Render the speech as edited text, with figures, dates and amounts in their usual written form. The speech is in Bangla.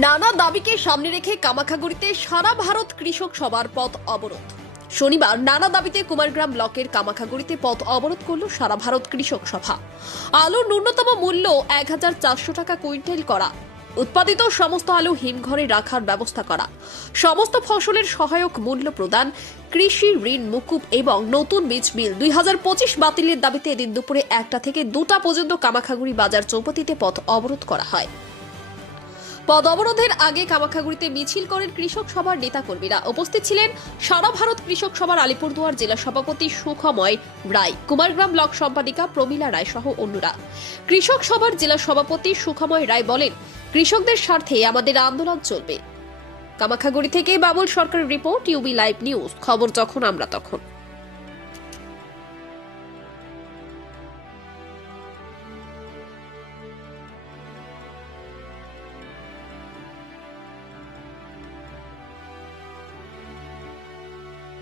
নানা দাবিকে সামনে রেখে কামাখাগুড়িতে সারা ভারত কৃষক সভার পথ অবরোধ। শনিবার নানা দাবিতে কুমারগ্রাম ব্লকের কামাখাগুড়িতে পথ অবরোধ করল সারা ভারত কৃষক সভা। আলুর ন্যূনতম মূল্য ১,৪০০ টাকা কুইন্টাল করা, উৎপাদিত সমস্ত আলু হিমঘরে রাখার ব্যবস্থা করা, সমস্ত ফসলের সহায়ক মূল্য প্রদান, কৃষি ঋণ মুকুব এবং নতুন বীজ বিল ২০২৫ বাতিলের দাবিতে এদিন দুপুরে ১টা থেকে ২টা পর্যন্ত কামাখাগুড়ি বাজার চৌপাতিতে পথ অবরোধ করা হয়। পদ অবরোধের আগে কামাখাগুড়িতে মিছিল করেন কৃষক সভার নেতাকর্মীরা। উপস্থিত ছিলেন সারা ভারত কৃষক সভার আলিপুরদুয়ার জেলা সভাপতি সুখময় রায়, কুমারগ্রাম ব্লক সম্পাদিকা প্রমীলা রায় সহ অন্যরা। কৃষক সভার জেলা সভাপতি সুখময় রায় বলেন, কৃষকদের স্বার্থে আমাদের আন্দোলন চলবে। কামাখাগুড়ি থেকে বাবুল সরকারের রিপোর্ট, ইউবি লাইভ নিউজ, খবর যখন আমরা তখন।